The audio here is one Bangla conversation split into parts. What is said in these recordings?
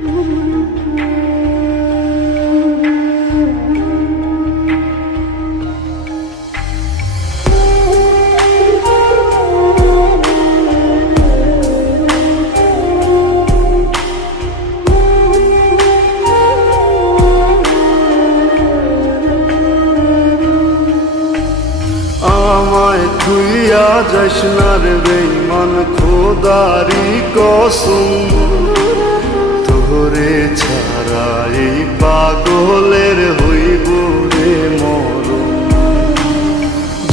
আমায় তুইয়া যাস না রে বেঈমান খোদারি কসম, তোরে ছাড়া এই পাগলের হইব রে মরণ।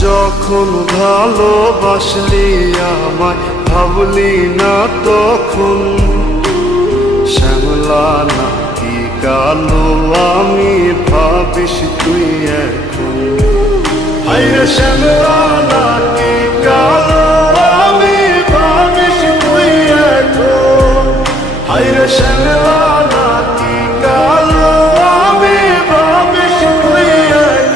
যখন ভালোবাসলি আমায় ভাবলি না তখন, শ্যামলা নাকি কালো আমি ভাবিস তুই এখন। হায়রে শ্যামলা নাকি কালো আমি ভাবিস তুই এখন। হায়রে শ্যামলা নাকি কালো আমি ভাবিস তুই এখন।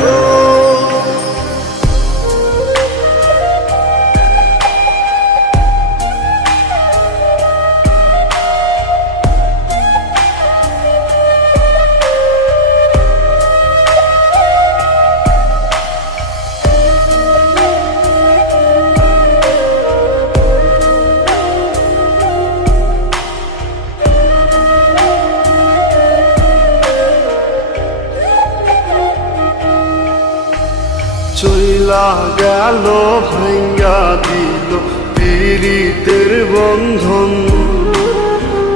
চইলা গেল ভাঙ্গা দিল পীড়িতের বন্ধন,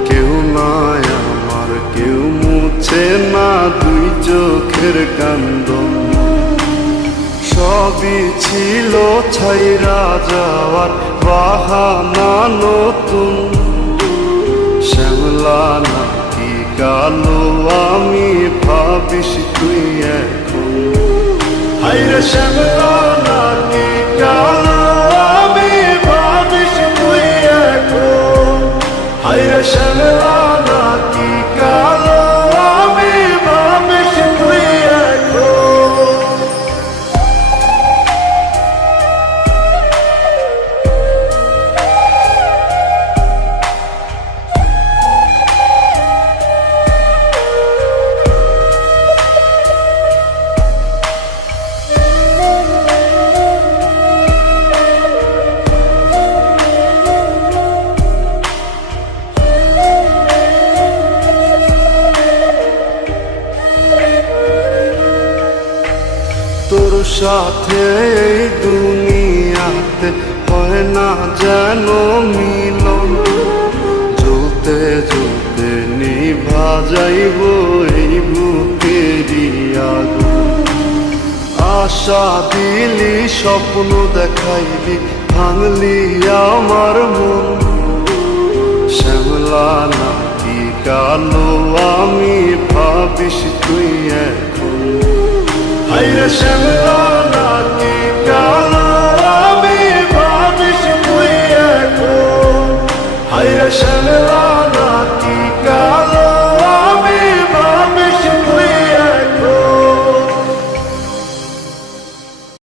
কেউ নাই আমার কেউ মুছে না দুই চোখের কান্দন। সবই ছিল ছাইরা যাওয়ার বাহানা নতুন, শ্যামলা নাকি কালো আমি ভাবিস তুই এখন। হায়রে শ্যামলা নাকি কালো আমি ভাবিস তুই এখন। হায়রে শ্যামলা নাকি কালো আমি ভাবিস তুই এখন। তোর সাথে এই দুনিয়াতে হয় না যেন মিলন, জ্বলতে জ্বলতে নিভা যাইব এই বুকেরই আগুন। আশা দিলি স্বপ্ন দেখাইলি ভাঙলি আমার মন, শ্যামলা নাকি কালো আমি ভাবিস তুই এখন। হায়রে শ্যামলা নাকি কালো আমি ভাবিস তুই এখন। হায়রে শ্যামলা